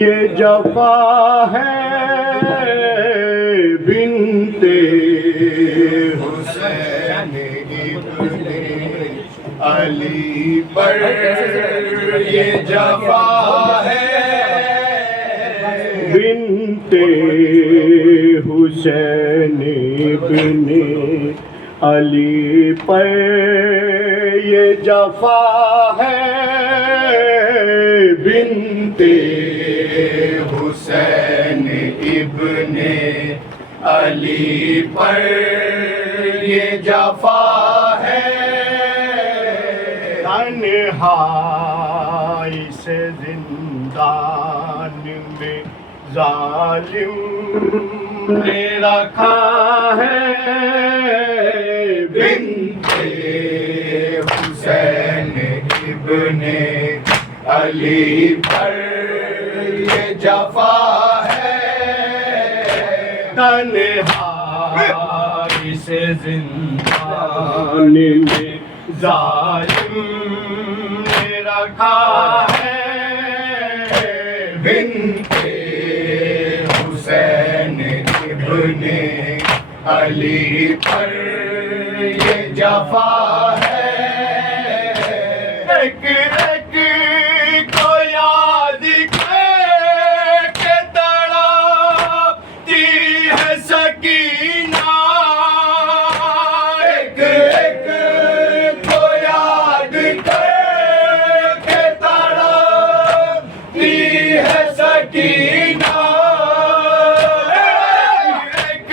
یہ جفا ہے بنتے حسین ابن علی پر، یہ جفا ہے بنتے حسین ابن علی پر، یہ جفا ہے بنتے حسین ابن علی پر، یہ جفا ہے تنہائی سے زندان میں ظالم نے رکھا ہے، بنتے حسین ابن علی پر، یہ جفا ہے تنہائی سے زندان میں ظالم نے رکھا ہے، بنتے حسین ابن علی پر، یہ جفا ہے ایک ایک کو یاد کر کے تڑپتی ہے سکینہ، ایک ایک کو یاد کر کے تڑپتی ہے سکینہ، ایک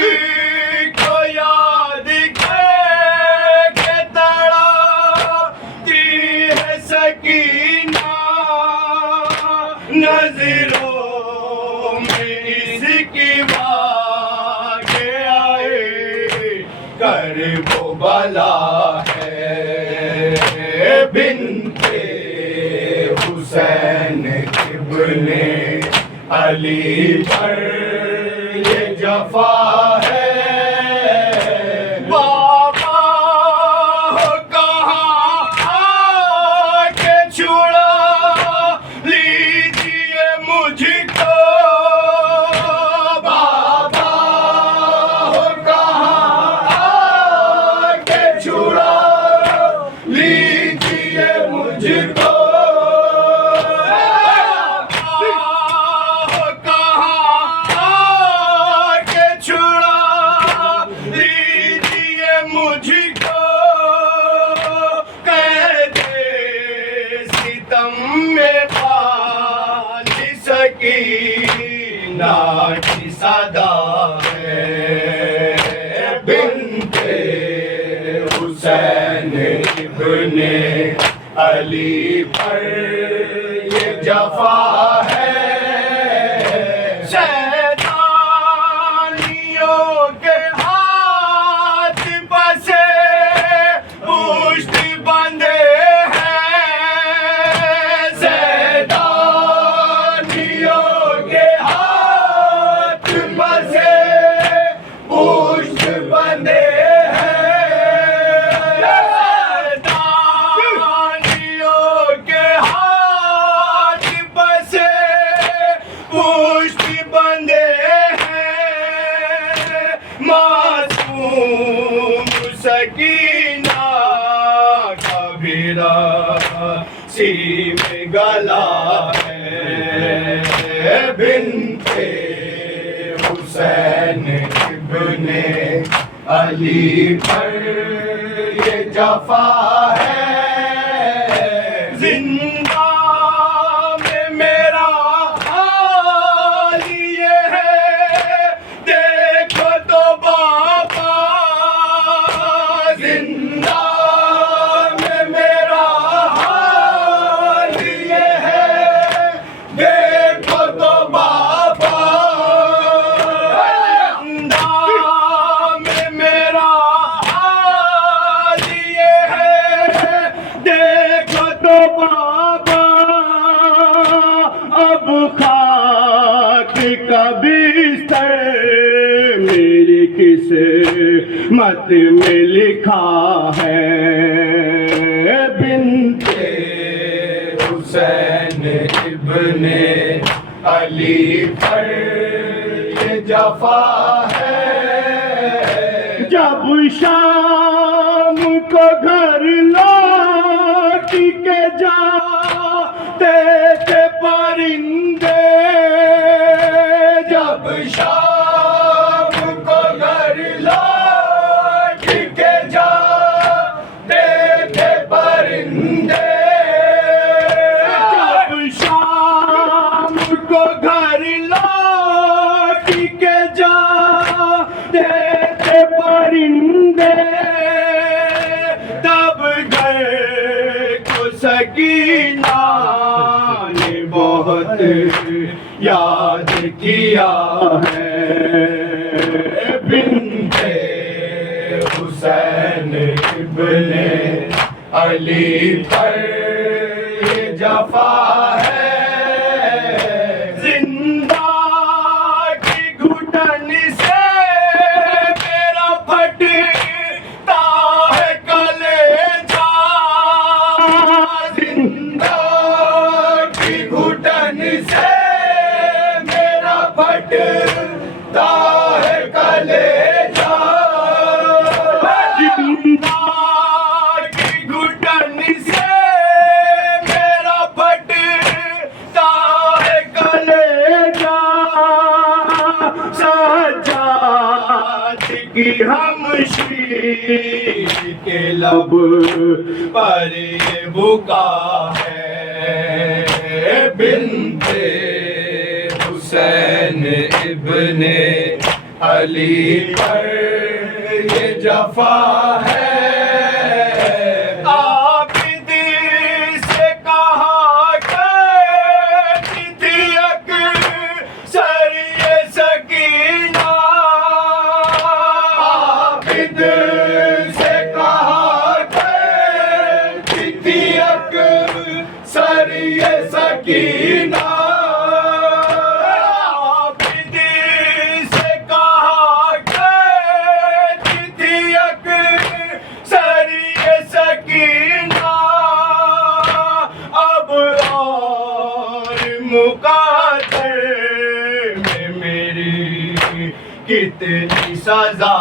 کو یاد کر کے تڑپتی ہے سکینہ، نظروں میں اس کی واقع آئے کرب و بلا ہے، بنتے حسین ابن علی پر، یہ جفا ہے بابا ہو کہاں آ کے چھڑا لیجیے مجھ کو، بابا ہو کہاں آ کے چھڑا لیجیے مجھ کو، ہو کہاں آ کے چھڑا لیجیے مجھ کو، قید ستم میں پال سکینہ کی صدا ہے، بنتے حسین ابن علی پر، یہ جفا ہے شیطانیوں کے ہاتھ پسے پشت بندے ہیں، شیطانیوں کے ہاتھ پسے پشت بندے ہیں، شیطانیوں کے ہاتھ پسے پشت بندے ہیں، معصوم سکینہ کبیرہ سیم گلا ہے، بنتے حسین ابن علی پر، یہ جفا ہے زندہ میں میرا حال یہ ہے، دیکھو تو بابا زندہ میں میرا حال یہ ہے، دیکھو تو بابا زندہ میں میرا حال یہ ہے، دیکھو تو بابا اب خاک کا بستر میری قسمت میں لکھا ہے، بنتے حسین ابن ابن علی پر یہ جفا ہے، جب شام کو گھر لوٹ کے جاتے تھے پرندے، جب شام کو گھر لوٹ کے جاتے تھے پرندے، جب شام کو گھر لوٹ کے جاتے تھے پرندے، تب گھر کو سکینہ نے بہت یاد کیا ہے، بنت حسین ابن علی پر یہ جفا ہے، زندہ کی گھٹن سے میرا پھٹتا ہے کلیجہ، زندہ کی گھٹن سے میرا پھٹتا ہے کلیجہ، زندہ کی گھٹن سے میرا پھٹتا ہے کلیجہ، سجاد کی ہم شیر کے لب پر یہ بکا ہے، بنت حسین ابن علی پر یہ جفا ہے، عابد سے کہا کرتی تھی اکثر یہ سکینہ، عابد سے کہا کرتی تھی اکثر یہ سکینہ، عابد سے کہا کرتی تھی اکثر یہ سکینہ، اب اور مقدر میں میری کتنی سزا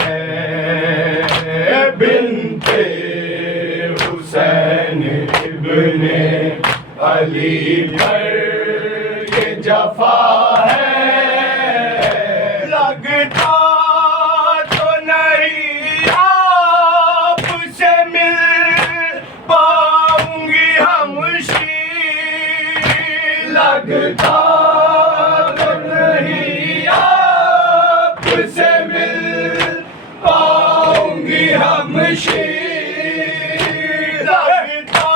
ہے، بنت حسین ابن علی پر یہ جفا ہے، لگتا تو نہیں آپ سے مل پاؤں گی ہم شیر، لگتا تو نہیں آپ سے مل پاؤں گی ہم شیر، لگتا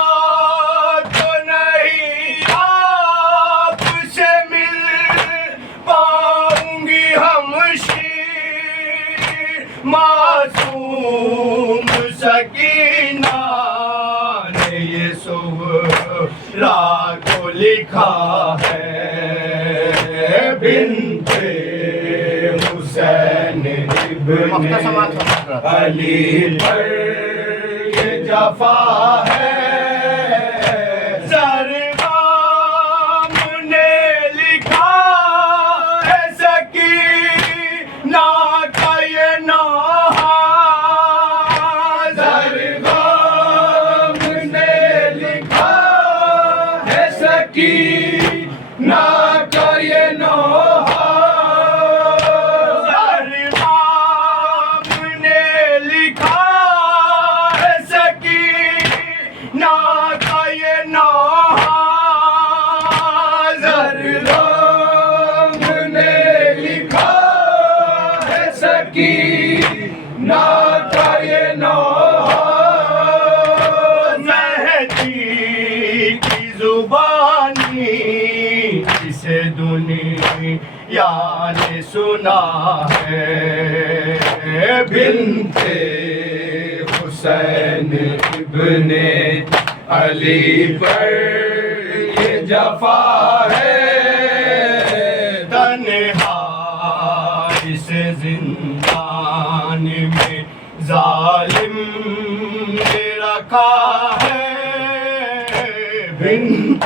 تو نہیں آپ سے مل پاؤں گی ہم شیر، معصوم سکینہ نے یہ سغرا کو لکھا ہے، بنت حسین ابن علی پر یہ جفا ہے، زرغام نے لکھا ہے سکینہ کا یہ نوحہ، زرغام نے لکھا ہے سکینہ کا یہ نوحہ، زرغام نے لکھا ہے سکینہ کا یہ نوحہ، زرغام نے لکھا ہے سکینہ کا یہ نوحہ، مہدی کی زبانی جسے دنیا نے سنا ہے، بنت حسین ابن علی پر یہ جفا ہے، تنہا اس زندان میں ظالم نے رکھا ہے، بنت